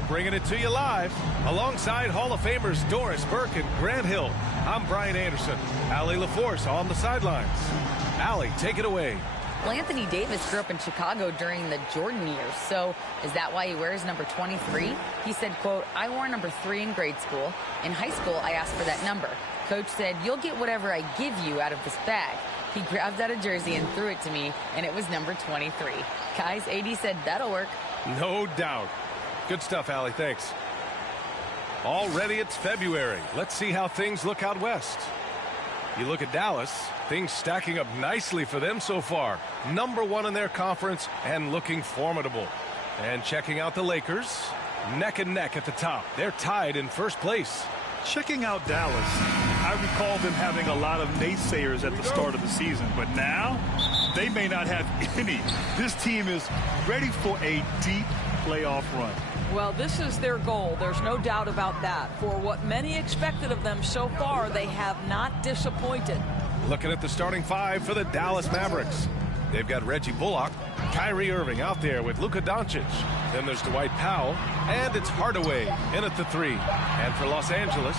We're bringing it to you live alongside Hall of Famers Doris Burke and Grant Hill. I'm Brian Anderson. Allie LaForce on the sidelines. Allie, take it away. Well, Anthony Davis grew up in Chicago during the Jordan years, so is that why he wears number 23? He said, quote, "I wore number 3 in grade school. In high school, I asked for that number. Coach said, you'll get whatever I give you out of this bag. He grabbed out a jersey and threw it to me, and it was number 23. Guys, AD said that'll work." No doubt. Good stuff, Allie. Thanks. Already it's February. Let's see how things look out west. You look at Dallas, things stacking up nicely for them so far. Number 1 in their conference and looking formidable. And checking out the Lakers, neck and neck at the top. They're tied in first place. Checking out Dallas, I recall them having a lot of naysayers at the start of the season, but now they may not have any. This team is ready for a deep playoff run. Well, this is their goal. There's no doubt about that. For what many expected of them so far, they have not disappointed. Looking at the starting 5 for the Dallas Mavericks. They've got Reggie Bullock, Kyrie Irving out there with Luka Doncic. Then there's Dwight Powell, and it's Hardaway in at the 3. And for Los Angeles,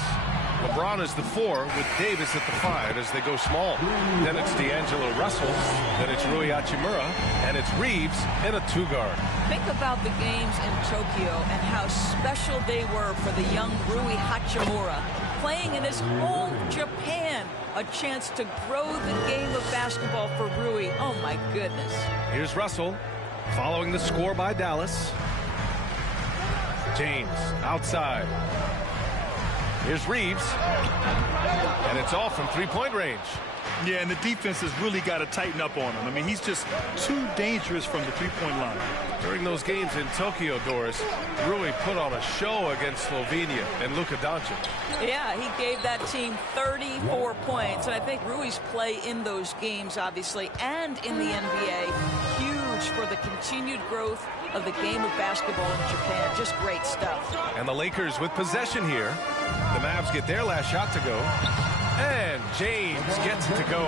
LeBron is the 4 with Davis at the 5 as they go small. Then it's D'Angelo Russell. Then it's Rui Hachimura. And it's Reeves in a 2-guard. Think about the games in Tokyo and how special they were for the young Rui Hachimura. Playing in his home Japan. A chance to grow the game of basketball for Rui. Oh, my goodness. Here's Russell following the score by Dallas. James outside. Here's Reeves. And it's all from three-point range. Yeah, and the defense has really got to tighten up on him. I mean, he's just too dangerous from the three-point line. During those games in Tokyo, Doris, Rui put on a show against Slovenia and Luka Doncic. Yeah, he gave that team 34 points. And I think Rui's play in those games, obviously, and in the NBA, huge for the continued growth of the game of basketball in Japan. Just great stuff. And the Lakers with possession here. The Mavs get their last shot to go. And James gets it to go.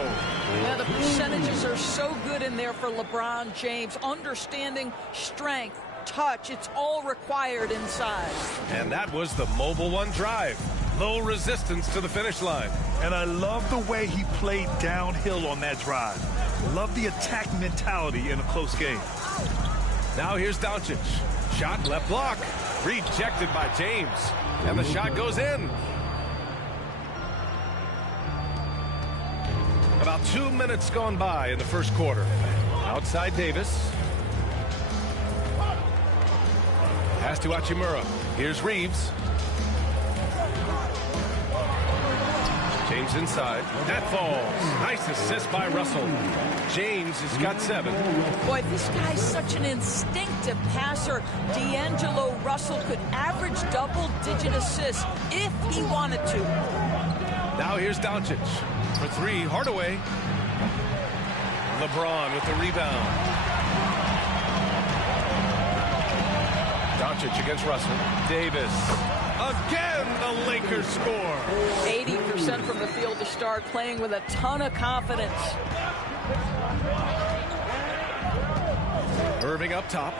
Yeah, the percentages are so good in there for LeBron James. Understanding, strength, touch, it's all required inside. And that was the mobile 1 drive. Low resistance to the finish line. And I love the way he played downhill on that drive. Love the attack mentality in a close game. Now here's Doncic. Shot left block. Rejected by James. And the shot goes in. About 2 minutes gone by in the first quarter. Outside Davis. Pass to Hachimura. Here's Reeves. James inside. That falls. Nice assist by Russell. James has got 7. Boy, this guy's such an instinctive passer. D'Angelo Russell could average double-digit assists if he wanted to. Now here's Doncic. For 3, Hardaway. LeBron with the rebound. Doncic against Russell. Davis. Again, the Lakers score. 80% from the field to start, playing with a ton of confidence. Irving up top.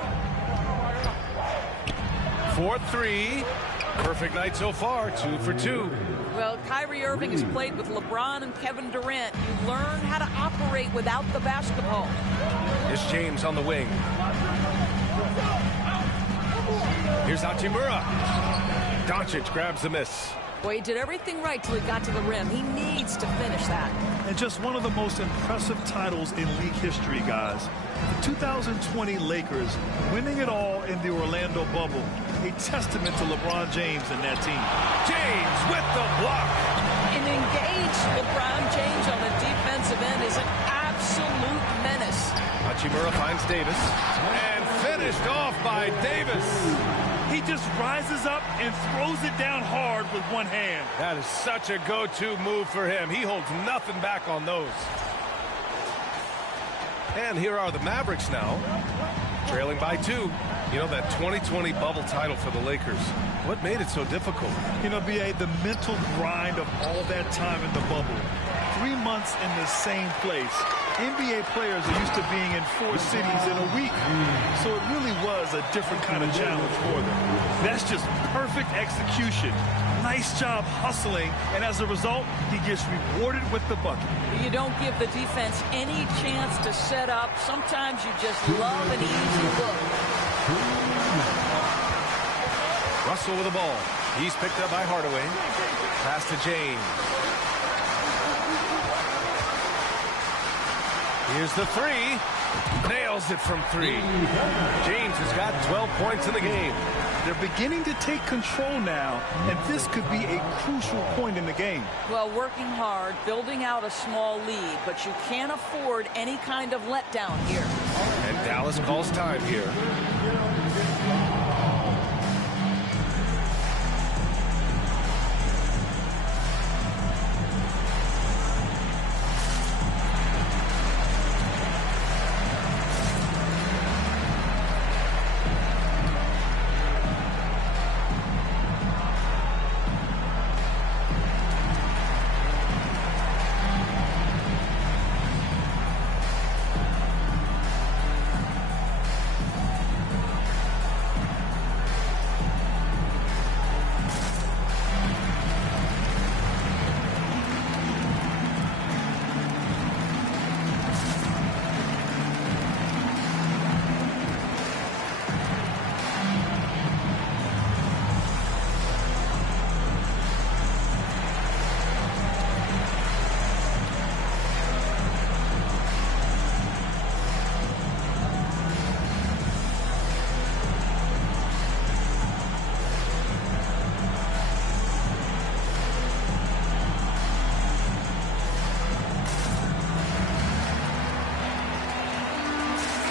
4-3. Perfect night so far, 2 for 2. Well, Kyrie Irving has played with LeBron and Kevin Durant. You learn how to operate without the basketball. Here's James on the wing. Here's Hachimura. Doncic grabs the miss. Boy, he did everything right till he got to the rim. He needs to finish that. And just one of the most impressive titles in league history, guys. The 2020 Lakers winning it all in the Orlando bubble. A testament to LeBron James and that team. James with the block. An engaged LeBron James on the defensive end is an absolute menace. Hachimura finds Davis. And finished off by Davis. He just rises up and throws it down hard with one hand. That is such a go-to move for him. He holds nothing back on those. And here are the Mavericks now, trailing by 2. You know, that 2020 bubble title for the Lakers. What made it so difficult? You know, B.A., the mental grind of all that time in the bubble. 3 months in the same place. NBA players are used to being in 4 cities in a week, so it really was a different kind of challenge for them. That's just perfect execution. Nice job hustling, and as a result, he gets rewarded with the bucket. You don't give the defense any chance to set up. Sometimes you just love an easy look. Russell with the ball. He's picked up by Hardaway. Pass to James. Here's the three. Nails it from 3. James has got 12 points in the game. They're beginning to take control now, and this could be a crucial point in the game. Well, working hard, building out a small lead, but you can't afford any kind of letdown here. And Dallas calls time here.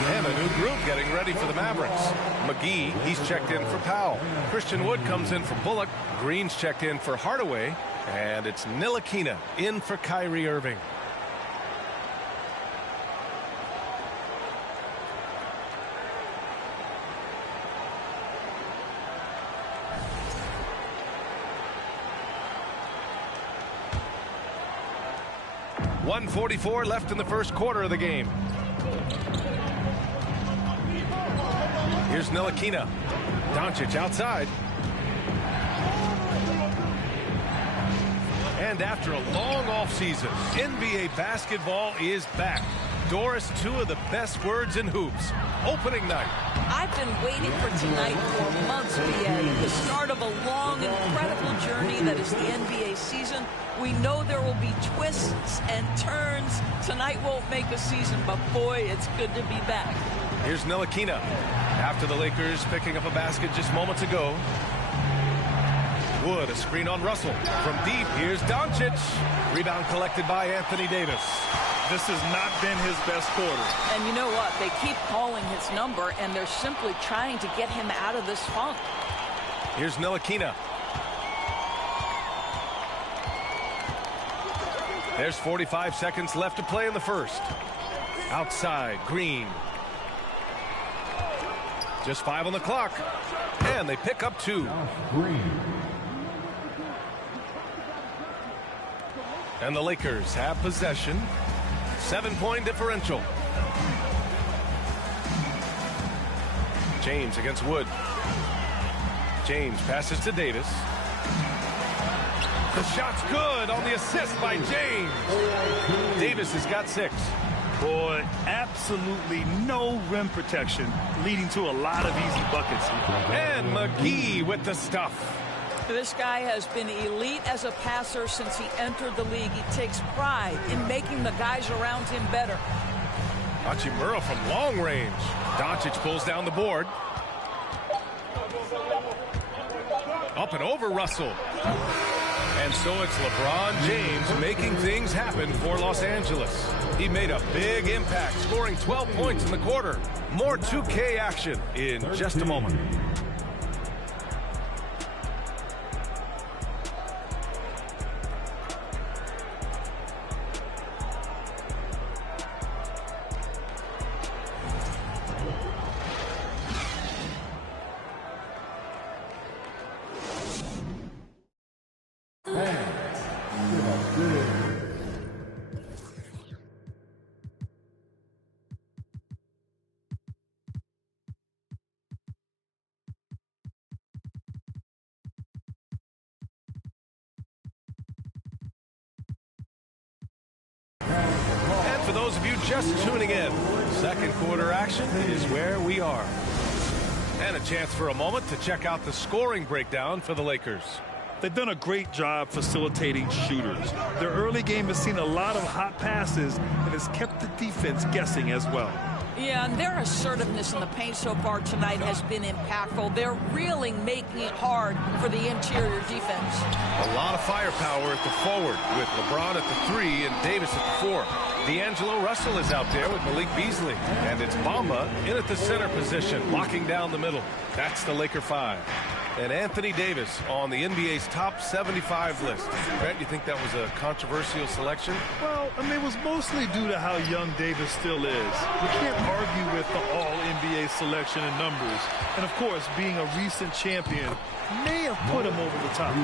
And a new group getting ready for the Mavericks. McGee, he's checked in for Powell. Christian Wood comes in for Bullock. Green's checked in for Hardaway. And it's Ntilikina in for Kyrie Irving. .144 left in the first quarter of the game. Here's Ntilikina. Doncic outside. And after a long offseason, NBA basketball is back. Doris, 2 of the best words in hoops. Opening night. I've been waiting for tonight for months, BA. The start of a long, incredible journey that is the NBA season. We know there will be twists and turns. Tonight won't make a season, but boy, it's good to be back. Here's Ntilikina. After the Lakers picking up a basket just moments ago. Wood, a screen on Russell. From deep, here's Doncic. Rebound collected by Anthony Davis. This has not been his best quarter. And you know what? They keep calling his number, and they're simply trying to get him out of this funk. Here's Ntilikina. There's 45 seconds left to play in the first. Outside, Green. Just 5 on the clock. And they pick up 2. And the Lakers have possession. 7-point differential. James against Wood. James passes to Davis. The shot's good on the assist by James. Davis has got 6. Boy, absolutely no rim protection, leading to a lot of easy buckets. And McGee with the stuff. This guy has been elite as a passer since he entered the league. He takes pride in making the guys around him better. Hachimura from long range. Doncic pulls down the board. Up and over Russell. And so it's LeBron James making things happen for Los Angeles. He made a big impact, scoring 12 points in the quarter. More 2K action in just a moment. for those of you just tuning in, second quarter action is where we are. And a chance for a moment to check out the scoring breakdown for the Lakers. They've done a great job facilitating shooters. Their early game has seen a lot of hot passes and has kept the defense guessing as well. Yeah, and their assertiveness in the paint so far tonight has been impactful. They're really making it hard for the interior defense. A lot of firepower at the forward with LeBron at the 3 and Davis at the 4. D'Angelo Russell is out there with Malik Beasley. And it's Bamba in at the center position, locking down the middle. That's the Laker 5. And Anthony Davis on the NBA's top 75 list. Brent, you think that was a controversial selection? Well, I mean, it was mostly due to how young Davis still is. We can't argue with the all-NBA selection and numbers. And, of course, being a recent champion may have put him over the top.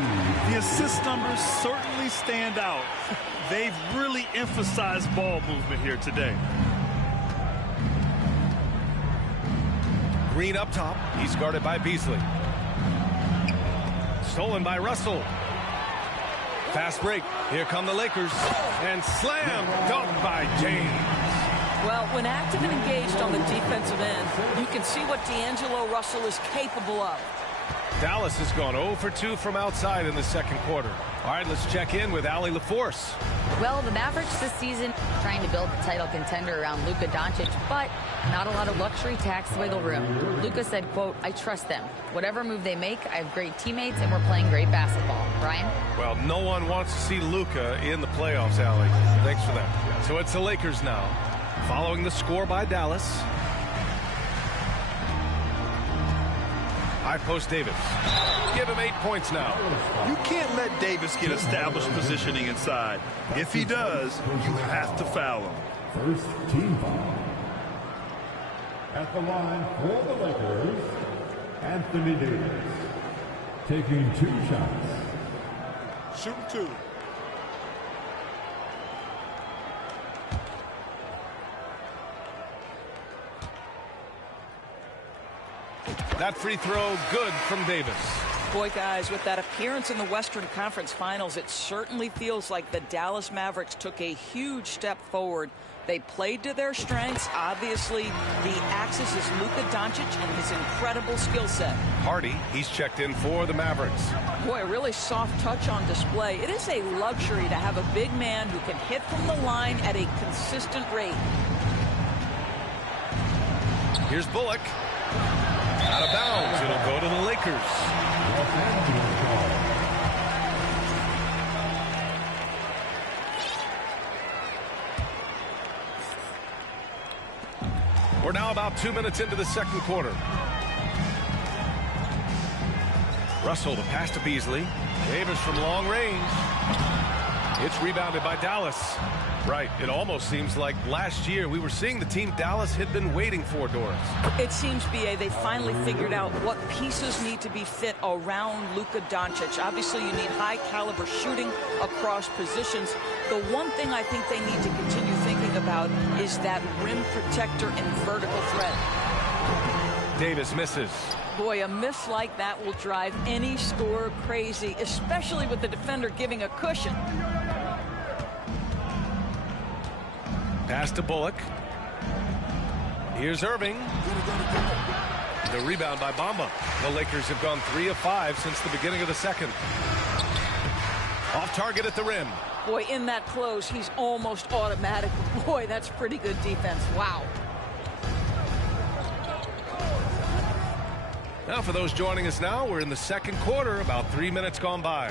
The assist numbers certainly stand out. They've really emphasized ball movement here today. Green up top. He's guarded by Beasley. Stolen by Russell. Fast break. Here come the Lakers. And slam dunk by James. Well, when active and engaged on the defensive end, you can see what D'Angelo Russell is capable of. Dallas has gone 0 for 2 from outside in the second quarter. All right, let's check in with Allie LaForce. Well, the Mavericks this season trying to build the title contender around Luka Doncic, but not a lot of luxury tax wiggle room. Luka said, quote, I trust them. Whatever move they make, I have great teammates, and we're playing great basketball. Brian? Well, no one wants to see Luka in the playoffs, Allie. Thanks for that. So it's the Lakers now, following the score by Dallas. High post Davis. Give him 8 points now. You can't let Davis get established positioning inside. If he does, you have to foul him. First team foul. At the line for the Lakers, Anthony Davis. Taking 2 shots. Shoot 2. That free throw good from Davis. Boy, guys, with that appearance in the Western Conference Finals, it certainly feels like the Dallas Mavericks took a huge step forward. They played to their strengths. Obviously, the axis is Luka Doncic and his incredible skill set. Hardy, he's checked in for the Mavericks. Boy, a really soft touch on display. It is a luxury to have a big man who can hit from the line at a consistent rate. Here's Bullock. Out of bounds. It'll go to the Lakers. We're now about 2 minutes into the second quarter. Russell, the pass to Beasley. Davis from long range. It's rebounded by Dallas. Right. It almost seems like last year we were seeing the team Dallas had been waiting for, Doris. It seems, B.A., they finally figured out what pieces need to be fit around Luka Doncic. Obviously, you need high-caliber shooting across positions. The one thing I think they need to continue thinking about is that rim protector and vertical threat. Davis misses. Boy, a miss like that will drive any scorer crazy, especially with the defender giving a cushion. Pass to Bullock. Here's Irving. The rebound by Bamba. The Lakers have gone 3 of 5 since the beginning of the second. Off target at the rim. Boy, in that close, he's almost automatic. Boy, that's pretty good defense. Wow. Now, for those joining us now, we're in the second quarter, about 3 minutes gone by.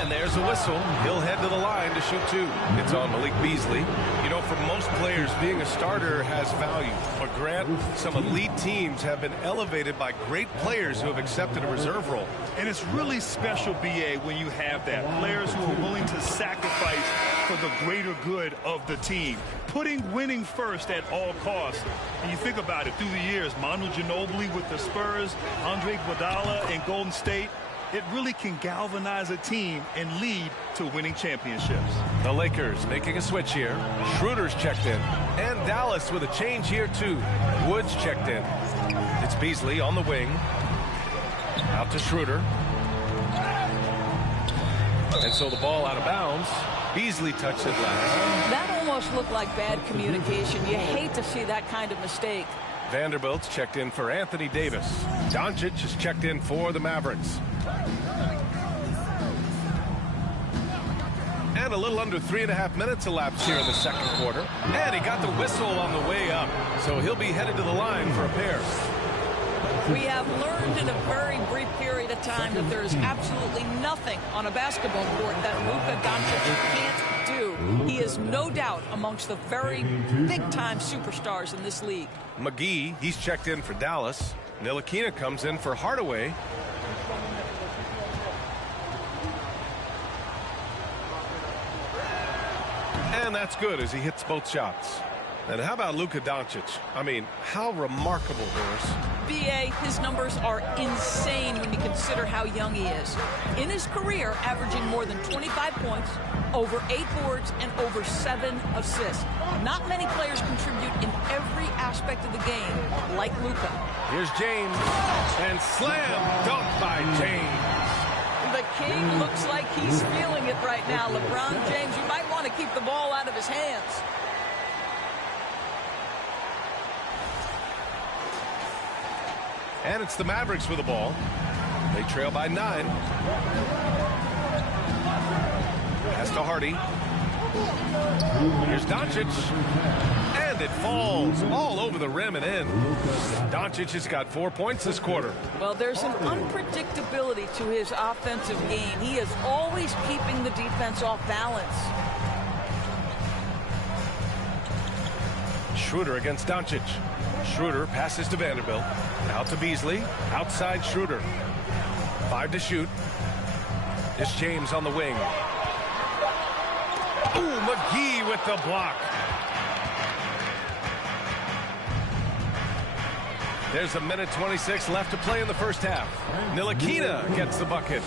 And there's a whistle. He'll head to the line to shoot 2. It's on Malik Beasley. You know, for most players, being a starter has value. But Grant, some elite teams have been elevated by great players who have accepted a reserve role. And it's really special, B.A., when you have that. Players who are willing to sacrifice for the greater good of the team. Putting winning first at all costs. And you think about it, through the years, Manu Ginobili with the Spurs, Andre Iguodala in Golden State, it really can galvanize a team and lead to winning championships. The Lakers making a switch here. Schroeder's checked in. And Dallas with a change here, too. Woods checked in. It's Beasley on the wing. Out to Schroeder. And so the ball out of bounds. Beasley touched it last. That almost looked like bad communication. You hate to see that kind of mistake. Vanderbilt's checked in for Anthony Davis. Doncic is checked in for the Mavericks. And a little under 3.5 minutes elapsed here in the second quarter. And he got the whistle on the way up. So he'll be headed to the line for a pair. We have learned in a very brief period of time that there is absolutely nothing on a basketball court that Luka Doncic can't do. He is no doubt amongst the very big-time superstars in this league. McGee, he's checked in for Dallas. Ntilikina comes in for Hardaway. And that's good as he hits both shots. And how about Luka Doncic? I mean, how remarkable, Boris. B.A., his numbers are insane when you consider how young he is. In his career, averaging more than 25 points, over 8 boards, and over 7 assists. Not many players contribute in every aspect of the game like Luka. Here's James. And slam dunk by James. The king looks like he's feeling it right now. LeBron James, you might want to keep the ball out of his hands. And it's the Mavericks with the ball. They trail by 9. Pass to Hardy. Here's Doncic. And it falls all over the rim and in. Doncic has got 4 points this quarter. Well, there's an unpredictability to his offensive game. He is always keeping the defense off balance. Schroeder against Doncic. Schroeder passes to Vanderbilt. Out to Beasley. Outside Schroeder. 5 to shoot. It's James on the wing. Ooh, McGee with the block. There's 1:26 left to play in the first half. Ntilikina gets the bucket.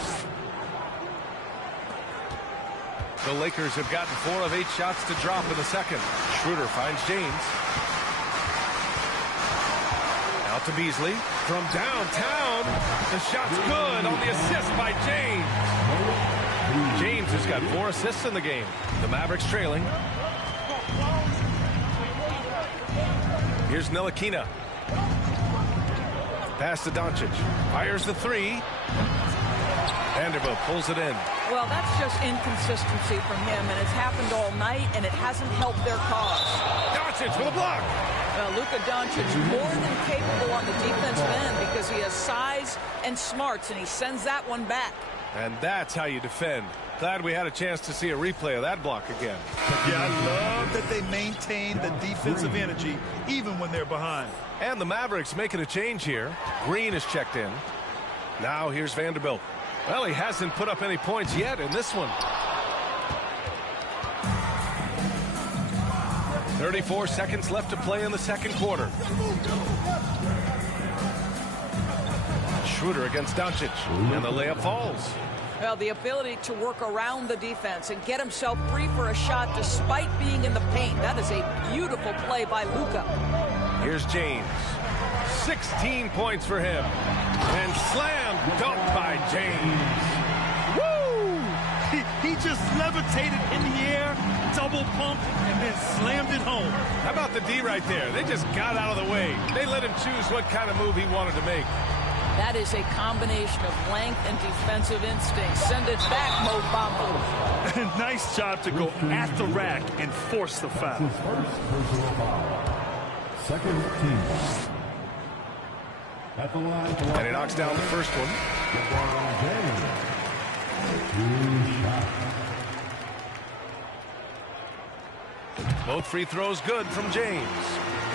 The Lakers have gotten 4 of 8 shots to drop in the second. Schroeder finds James. Out to Beasley. From downtown. The shot's good on the assist by James. James has got 4 assists in the game. The Mavericks trailing. Here's Ntilikina. Pass to Doncic. Fires the 3. Vanderbilt pulls it in. Well, that's just inconsistency from him, and it's happened all night, and it hasn't helped their cause. Doncic with a block. Well, Luka Doncic more than capable on the defensive end because he has size and smarts, and he sends that one back. And that's how you defend. Glad we had a chance to see a replay of that block again. Yeah, I love that they maintain the defensive energy even when they're behind. And the Mavericks making a change here. Green is checked in. Now here's Vanderbilt. Well, he hasn't put up any points yet in this one. 34 seconds left to play in the second quarter. Schroeder against Doncic. And the layup falls. Well, the ability to work around the defense and get himself free for a shot despite being in the paint. That is a beautiful play by Luka. Here's James. 16 points for him. And slam dunk by James. Woo! He just levitated in the air, double pumped, and then slammed it home. How about the D right there? They just got out of the way. They let him choose what kind of move he wanted to make. That is a combination of length and defensive instinct. Send it back, Mo Bamba. Nice job to go at the rack and force the foul. His first personal foul. Second team foul. At the line. And he knocks down the first one. LeBron James. 2 shots. Both free throws good from James.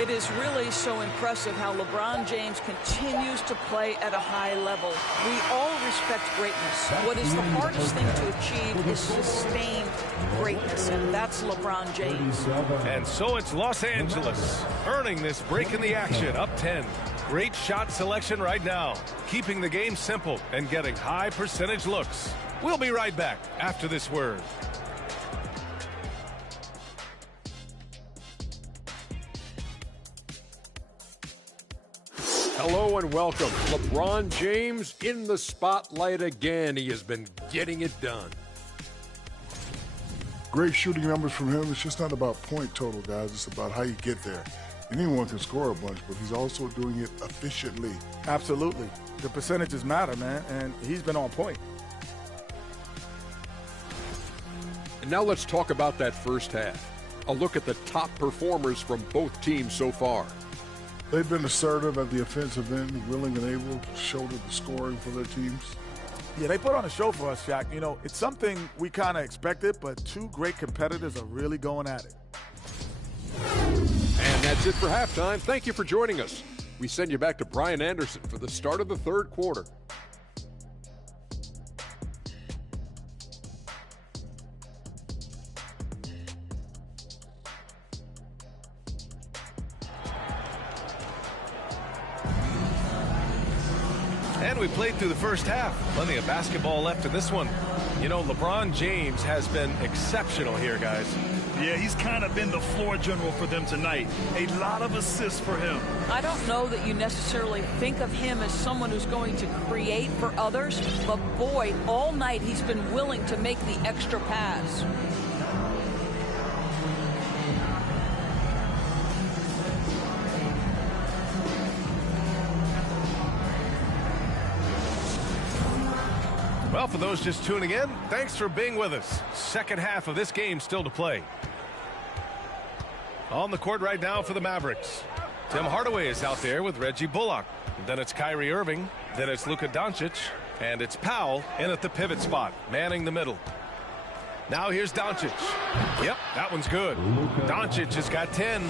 It is really so impressive how LeBron James continues to play at a high level. We all respect greatness. What is the hardest thing to achieve is sustained greatness, and that's LeBron James. And so it's Los Angeles earning this break in the action, up 10. Great shot selection right now, keeping the game simple and getting high percentage looks. We'll be right back after this word. Hello and welcome. LeBron James in the spotlight again. He has been getting it done. Great shooting numbers from him. It's just not about point total, guys. It's about how you get there. Anyone can score a bunch, but he's also doing it efficiently. Absolutely. The percentages matter, man, and he's been on point. And now let's talk about that first half. A look at the top performers from both teams so far. They've been assertive at the offensive end, willing and able to shoulder the scoring for their teams. Yeah, they put on a show for us, Shaq. You know, it's something we kind of expected, but two great competitors are really going at it. And that's it for halftime. Thank you for joining us. We send you back to Brian Anderson for the start of the third quarter. And we played through the first half. Plenty of basketball left in this one. You know, LeBron James has been exceptional here, guys. Yeah, he's kind of been the floor general for them tonight. A lot of assists for him. I don't know that you necessarily think of him as someone who's going to create for others, but boy, all night he's been willing to make the extra pass. Well, for those just tuning in, thanks for being with us. Second half of this game still to play. On the court right now for the Mavericks. Tim Hardaway is out there with Reggie Bullock. Then it's Kyrie Irving. Then it's Luka Doncic. And it's Powell in at the pivot spot, manning the middle. Now here's Doncic. Yep, that one's good. Doncic has got 10.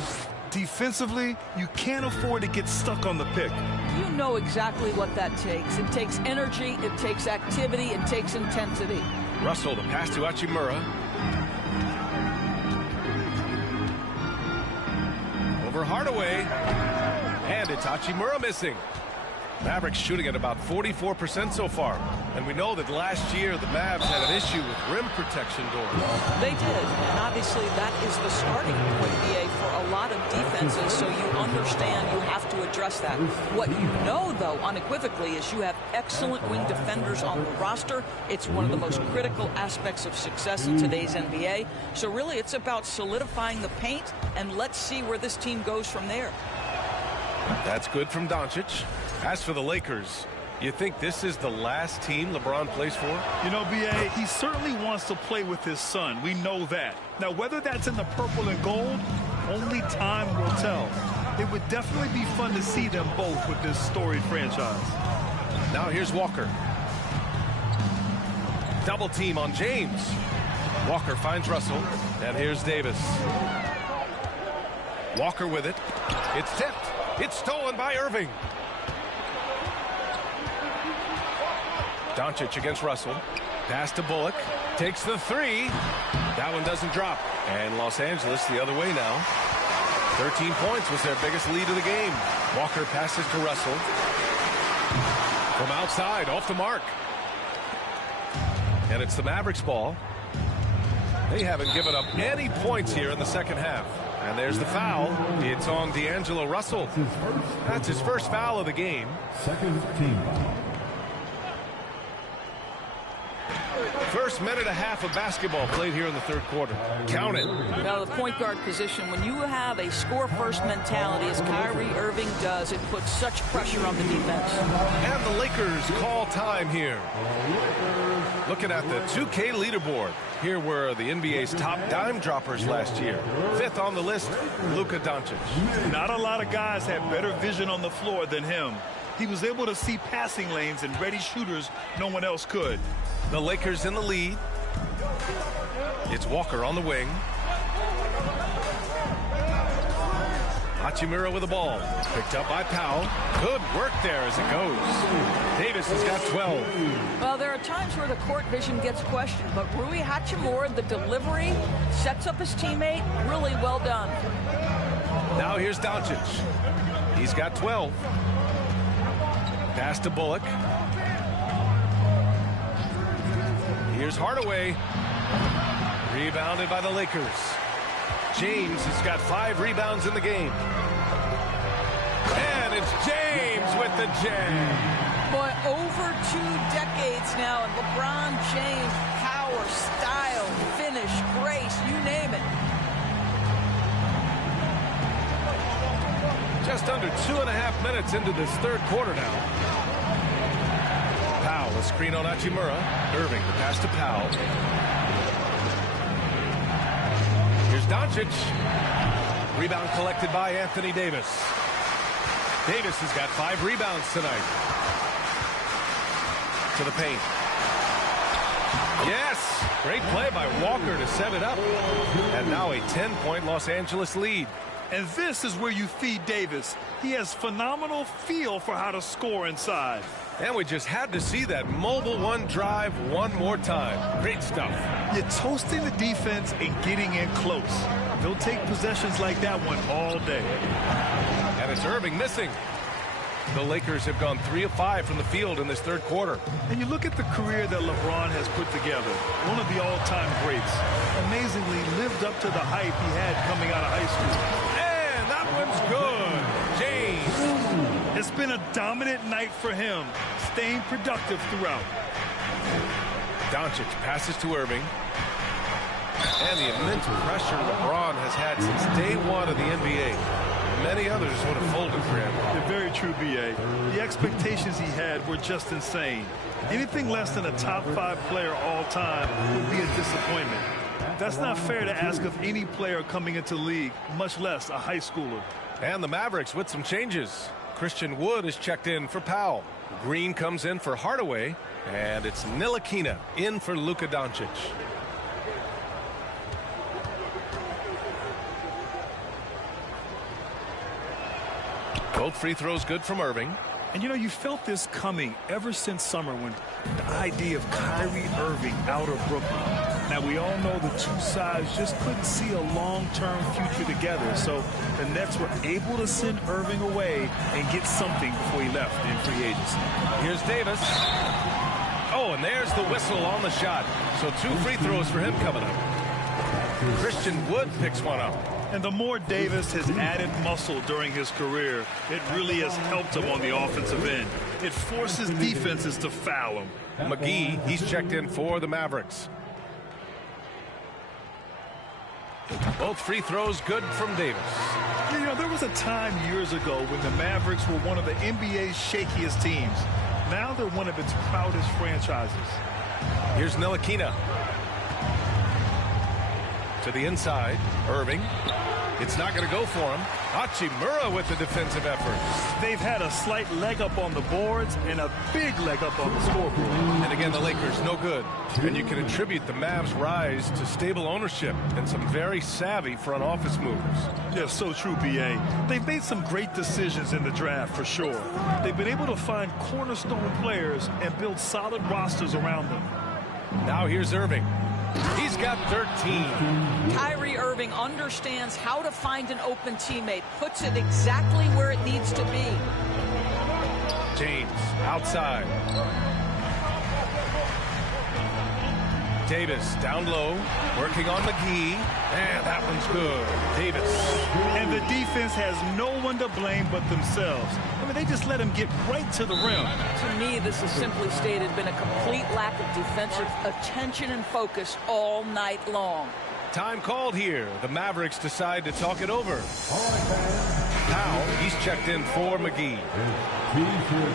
Defensively, you can't afford to get stuck on the pick. You know exactly what that takes. It takes energy, it takes activity, it takes intensity. Russell, the pass to Hachimura. Over Hardaway. And it's Hachimura missing. Mavericks shooting at about 44% so far. And we know that last year the Mavs had an issue with rim protection doors. They did, and obviously that is the starting point, BA, for a lot of defenses, so you understand you have to address that. What you know, though, unequivocally, is you have excellent wing defenders on the roster. It's one of the most critical aspects of success in today's NBA. So really it's about solidifying the paint, and let's see where this team goes from there. That's good from Doncic. As for the Lakers, you think this is the last team LeBron plays for? You know, B.A., he certainly wants to play with his son. We know that. Now, whether that's in the purple and gold, only time will tell. It would definitely be fun to see them both with this storied franchise. Now here's Walker. Double team on James. Walker finds Russell. And here's Davis. Walker with it. It's tipped. It's stolen by Irving. Doncic against Russell. Pass to Bullock. Takes the three. That one doesn't drop. And Los Angeles the other way now. 13 points was their biggest lead of the game. Walker passes to Russell. From outside, off the mark. And it's the Mavericks ball. They haven't given up any points here in the second half. And there's the foul. It's on D'Angelo Russell. That's his first foul of the game. Second team foul. First minute and a half of basketball played here in the third quarter. Count it. Now, the point guard position, when you have a score-first mentality, as Kyrie Irving does, it puts such pressure on the defense. And the Lakers call time here. Looking at the 2K leaderboard. Here were the NBA's top dime droppers last year. Fifth on the list, Luka Doncic. Not a lot of guys had better vision on the floor than him. He was able to see passing lanes and ready shooters no one else could. The Lakers in the lead. It's Walker on the wing. Hachimura with the ball. Picked up by Powell. Good work there as it goes. Davis has got 12. Well, there are times where the court vision gets questioned, but Rui Hachimura, the delivery, sets up his teammate. Really well done. Now here's Doncic. He's got 12. Pass to Bullock. Here's Hardaway. Rebounded by the Lakers. James has got 5 rebounds in the game. And it's James with the jam. Boy, over 2 decades now, and LeBron James' power power, style, finish, grace, you name it. Just under 2.5 minutes into this third quarter now. Powell, a screen on Hachimura. Irving, the pass to Powell. Here's Doncic. Rebound collected by Anthony Davis. Davis has got 5 rebounds tonight. To the paint. Yes! Great play by Walker to set it up. And now a 10-point Los Angeles lead. And this is where you feed Davis. He has phenomenal feel for how to score inside. And we just had to see that mobile one drive one more time. Great stuff. You're toasting the defense and getting in close. They'll take possessions like that one all day. And it's Irving missing. The Lakers have gone 3 of 5 from the field in this third quarter. And you look at the career that LeBron has put together. One of the all-time greats. Amazingly lived up to the hype he had coming out of high school. And that one's good. James. It's been a dominant night for him, staying productive throughout. Doncic passes to Irving. And the immense pressure LeBron has had since day one of the NBA. Many others would have folded for him. You're very true, B.A. The expectations he had were just insane. Anything less than a top 5 player all time would be a disappointment. That's not fair to ask of any player coming into the league, much less a high schooler. And the Mavericks with some changes. Christian Wood is checked in for Powell. Green comes in for Hardaway. And it's Ntilikina in for Luka Doncic. Both free throws good from Irving. And, you know, you felt this coming ever since summer when the idea of Kyrie Irving out of Brooklyn. Now, we all know the two sides just couldn't see a long-term future together. So the Nets were able to send Irving away and get something before he left in free agency. Here's Davis. Oh, and there's the whistle on the shot. So 2 free throws for him coming up. Christian Wood picks one up. And the more Davis has added muscle during his career, it really has helped him on the offensive end. It forces defenses to foul him. McGee, he's checked in for the Mavericks. Both free throws good from Davis. You know, there was a time years ago when the Mavericks were one of the NBA's shakiest teams. Now they're one of its proudest franchises. Here's Ntilikina. To the inside, Irving. It's not going to go for him. Hachimura with the defensive effort. They've had a slight leg up on the boards and a big leg up on the scoreboard. And again, the Lakers, no good. And you can attribute the Mavs' rise to stable ownership and some very savvy front office movers. Yeah, so true, B.A. They've made some great decisions in the draft, for sure. They've been able to find cornerstone players and build solid rosters around them. Now here's Irving. He's got 13. Kyrie Irving understands how to find an open teammate, puts it exactly where it needs to be. James outside. Davis down low, working on McGee, and that one's good. Davis. And the defense has no one to blame but themselves. I mean, they just let him get right to the rim. To me, this has simply stated been a complete lack of defensive attention and focus all night long. Time called here. The Mavericks decide to talk it over. Powell, he's checked in for McGee.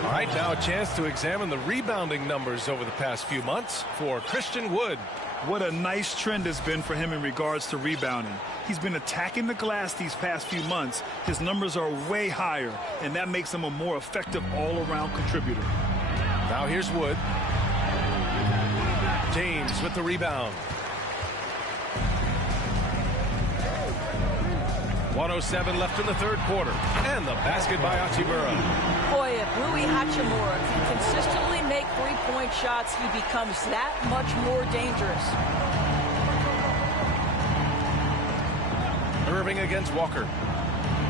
All right, now a chance to examine the rebounding numbers over the past few months for Christian Wood. What a nice trend has been for him in regards to rebounding. He's been attacking the glass these past few months. His numbers are way higher, and that makes him a more effective all-around contributor. Now here's Wood. James with the rebound. 1:07 left in the third quarter. And the basket by Hachimura. Boy, if Rui Hachimura can consistently make three-point shots, he becomes that much more dangerous. Irving against Walker.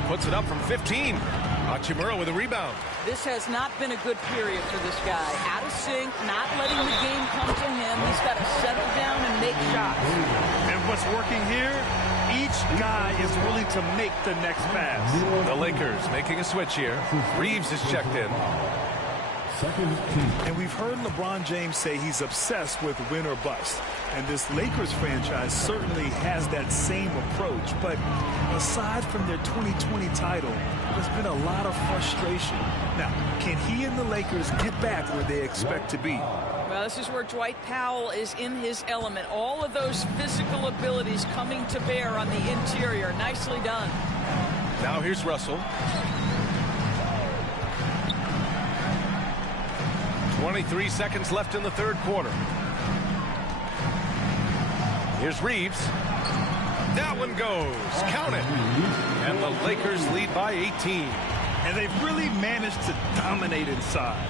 Puts it up from 15. Hachimura with a rebound. This has not been a good period for this guy. Out of sync, not letting the game come to him. He's got to settle down and make shots. And what's working here? Each guy is willing to make the next pass. The Lakers making a switch here. Reeves is checked in. Second team. And we've heard LeBron James say he's obsessed with win or bust. And this Lakers franchise certainly has that same approach. But aside from their 2020 title, there's been a lot of frustration. Now, can he and the Lakers get back where they expect to be? Well, this is where Dwight Powell is in his element. All of those physical abilities coming to bear on the interior. Nicely done. Now here's Russell. 23 seconds left in the third quarter. Here's Reeves. That one goes. Count it. And the Lakers lead by 18. And they've really managed to dominate inside.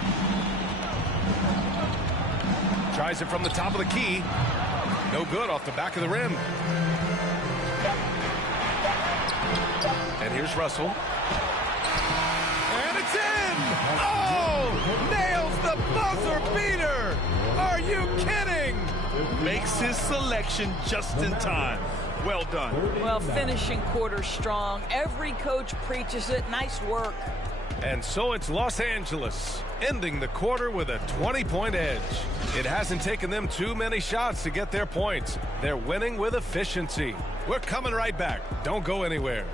Tries it from the top of the key. No good off the back of the rim. And here's Russell. And it's in! Oh! Nails the buzzer beater! Are you kidding? Makes his selection just in time. Well done. Well, finishing quarter strong. Every coach preaches it. Nice work. And so it's Los Angeles, ending the quarter with a 20-point edge. It hasn't taken them too many shots to get their points. They're winning with efficiency. We're coming right back. Don't go anywhere.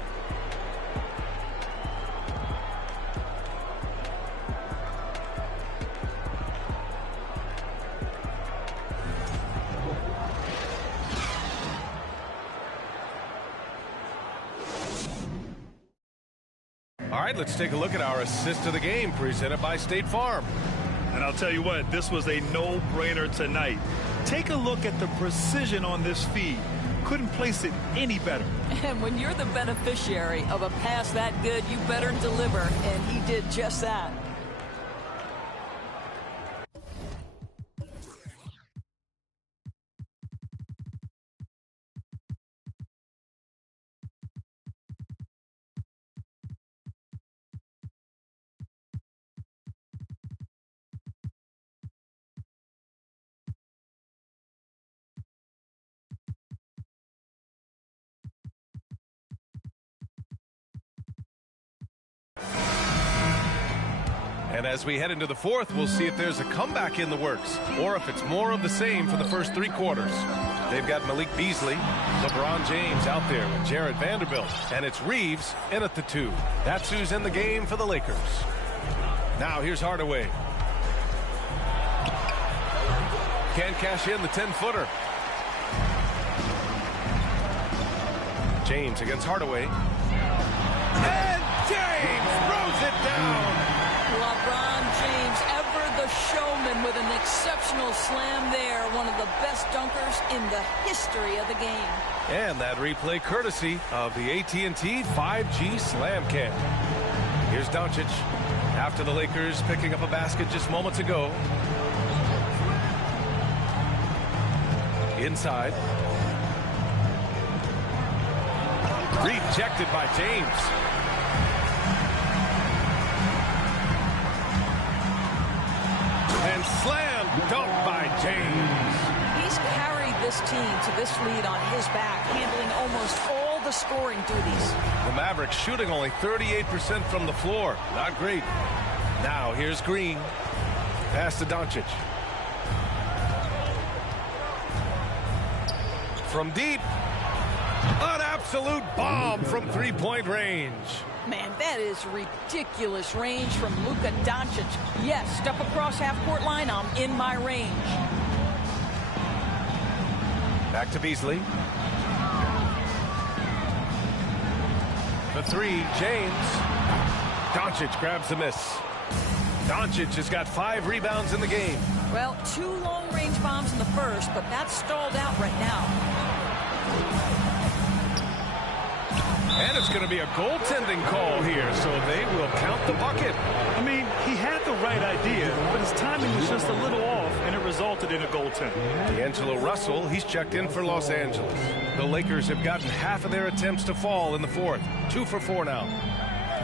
All right, let's take a look at our assist of the game presented by State Farm. And I'll tell you what, this was a no-brainer tonight. Take a look at the precision on this feed. Couldn't place it any better. And when you're the beneficiary of a pass that good, you better deliver. And he did just that. And as we head into the fourth, we'll see if there's a comeback in the works or if it's more of the same for the first three quarters. They've got Malik Beasley, LeBron James out there with Jared Vanderbilt, and it's Reeves in at the 2. That's who's in the game for the Lakers. Now here's Hardaway. Can't cash in the 10-footer. James against Hardaway. And James throws it down. LeBron James, ever the showman, with an exceptional slam there. One of the best dunkers in the history of the game. And that replay courtesy of the AT&T 5G Slam Cam. Here's Doncic after the Lakers picking up a basket just moments ago. Inside. Rejected by James. And slam dunk by James. He's carried this team to this lead on his back, handling almost all the scoring duties. The Mavericks shooting only 38% from the floor. Not great. Now here's Green. Pass to Doncic. From deep. An absolute bomb from three-point range. Man, that is ridiculous range from Luka Doncic. Yes, step across half-court line, I'm in my range. Back to Beasley. The 3, James. Doncic grabs the miss. Doncic has got 5 rebounds in the game. Well, 2 long-range bombs in the first, but that's stalled out right now. And it's going to be a goaltending call here, so they will count the bucket. I mean, he had the right idea, but his timing was just a little off, and it resulted in a goaltend. D'Angelo Russell, he's checked in for Los Angeles. The Lakers have gotten half of their attempts to fall in the fourth. 2 for 4 now.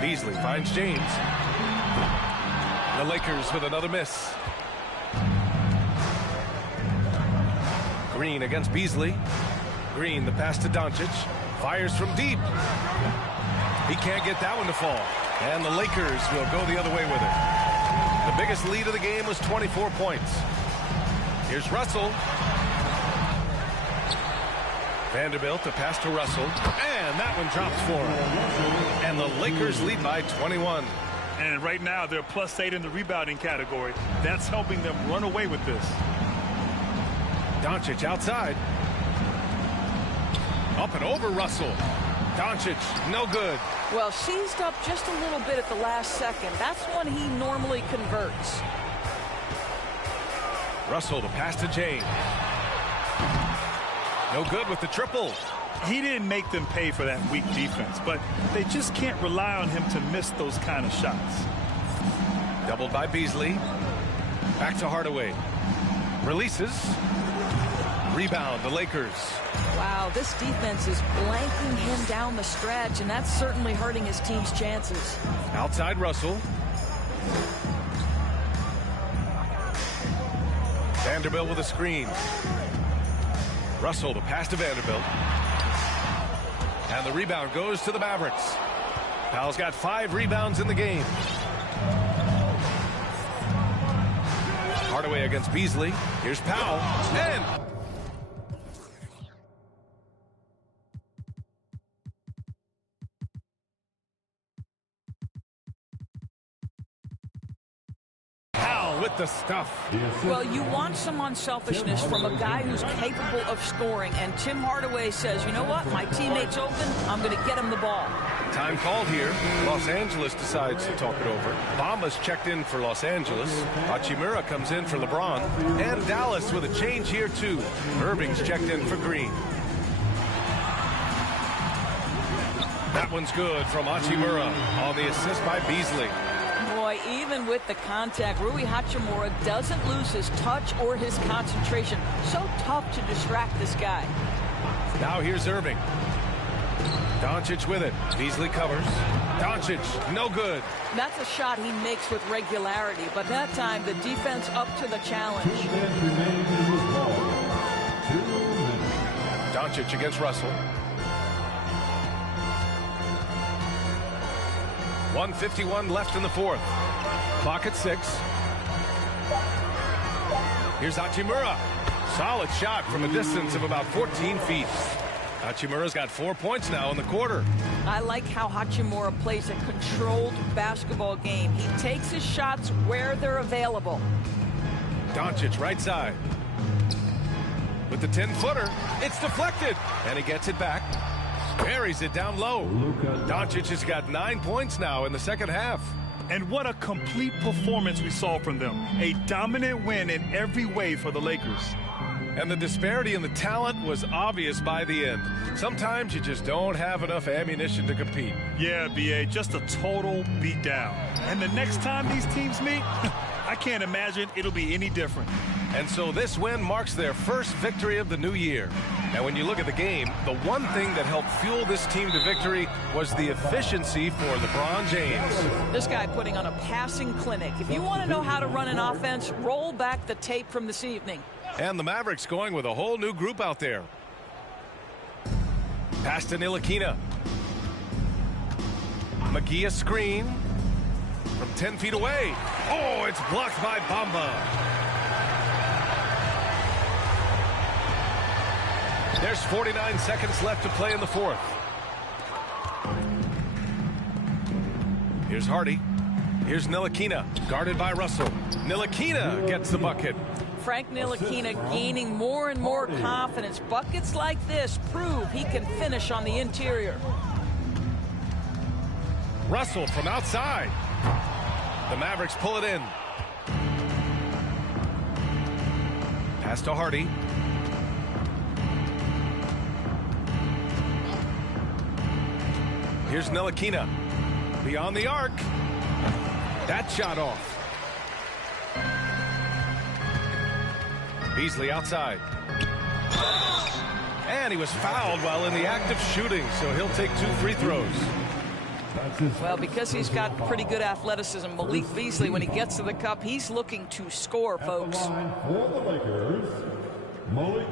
Beasley finds James. The Lakers with another miss. Green against Beasley. Green, the pass to Doncic. Fires from deep. He can't get that one to fall. And the Lakers will go the other way with it. The biggest lead of the game was 24 points. Here's Russell. Vanderbilt to pass to Russell. And that one drops for him. And the Lakers lead by 21. And right now they're +8 in the rebounding category. That's helping them run away with this. Doncic outside. Up and over Russell. Doncic, no good. Well, seized up just a little bit at the last second. That's when he normally converts. Russell to pass to James. No good with the triple. He didn't make them pay for that weak defense, but they just can't rely on him to miss those kind of shots. Doubled by Beasley. Back to Hardaway. Releases. Rebound, the Lakers. Wow, this defense is blanking him down the stretch, and that's certainly hurting his team's chances. Outside Russell. Vanderbilt with a screen. Russell to pass to Vanderbilt. And the rebound goes to the Mavericks. Powell's got 5 rebounds in the game. Hardaway against Beasley. Here's Powell. And Powell with the stuff. Well, you want some unselfishness from a guy who's capable of scoring, and Tim Hardaway says, you know what, my teammate's open, I'm going to get him the ball. Time called here. Los Angeles decides to talk it over. Bamba's checked in for Los Angeles. Hachimura comes in for LeBron. And Dallas with a change here, too. Irving's checked in for Green. That one's good from Hachimura on the assist by Beasley. Boy, even with the contact, Rui Hachimura doesn't lose his touch or his concentration. So tough to distract this guy. Now here's Irving. Doncic with it. Beasley covers. Doncic, no good. That's a shot he makes with regularity, but that time the defense up to the challenge. Doncic against Russell. 1:51 left in the fourth. Clock at 6. Here's Hachimura. Solid shot from a distance of about 14 feet. Hachimura's got 4 points now in the quarter. I like how Hachimura plays a controlled basketball game. He takes his shots where they're available. Doncic right side. With the 10-footer, it's deflected. And he gets it back. Buries it down low. Doncic has got 9 points now in the second half. And what a complete performance we saw from them. A dominant win in every way for the Lakers. And the disparity in the talent was obvious by the end. Sometimes you just don't have enough ammunition to compete. Yeah, B.A., just a total beatdown. And the next time these teams meet, I can't imagine it'll be any different. And so this win marks their first victory of the new year. And when you look at the game, the one thing that helped fuel this team to victory was the efficiency for LeBron James. This guy putting on a passing clinic. If you want to know how to run an offense, roll back the tape from this evening. And the Mavericks going with a whole new group out there. Pass to Ntilikina. McGee a screen from 10 feet away. Oh, it's blocked by Bamba. There's 49 seconds left to play in the fourth. Here's Hardy. Here's Ntilikina, guarded by Russell. Ntilikina gets the bucket. Frank Ntilikina gaining more and more confidence. Buckets like this prove he can finish on the interior. Russell from outside. The Mavericks pull it in. Pass to Hardy. Here's Ntilikina. Beyond the arc. That shot off. Beasley outside. And he was fouled while in the act of shooting, so he'll take 2 free throws. Well, because he's got pretty good athleticism, Malik Beasley, when he gets to the cup, he's looking to score, folks. For the Lakers, Malik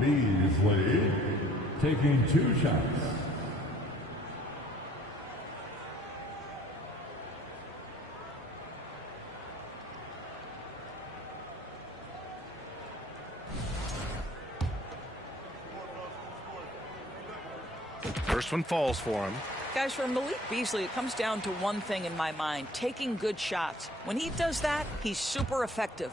Beasley taking 2 shots. First one falls for him. Guys, for Malik Beasley, it comes down to one thing in my mind, taking good shots. When he does that, he's super effective.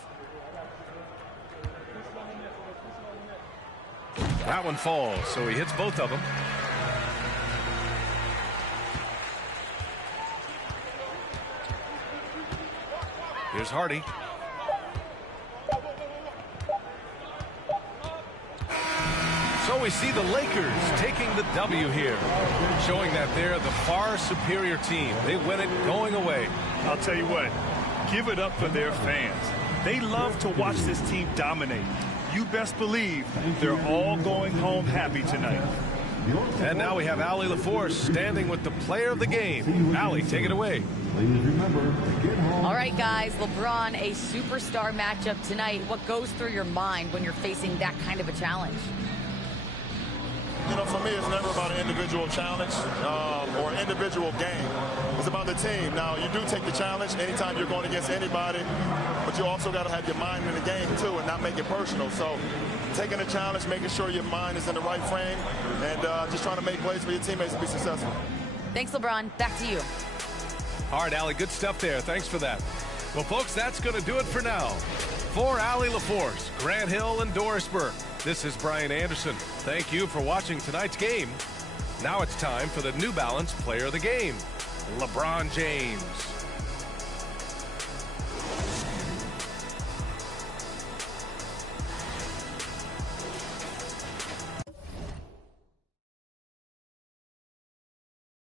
That one falls, so he hits both of them. Here's Hardy. So we see the Lakers taking the W here, showing that they're the far superior team. They win it going away. I'll tell you what, give it up for their fans. They love to watch this team dominate. You best believe they're all going home happy tonight. And now we have Allie LaForce standing with the player of the game. Allie, take it away. All right, guys, LeBron, a superstar matchup tonight. What goes through your mind when you're facing that kind of a challenge? You know, for me, it's never about an individual challenge or an individual game. It's about the team. Now, you do take the challenge anytime you're going against anybody, but you also got to have your mind in the game, too, and not make it personal. So taking a challenge, making sure your mind is in the right frame, and just trying to make plays for your teammates to be successful. Thanks, LeBron. Back to you. All right, Allie, good stuff there. Thanks for that. Well, folks, that's going to do it for now. For Allie LaForce, Grant Hill, and Doris Burke, this is Brian Anderson. Thank you for watching tonight's game. Now it's time for the New Balance Player of the Game, LeBron James.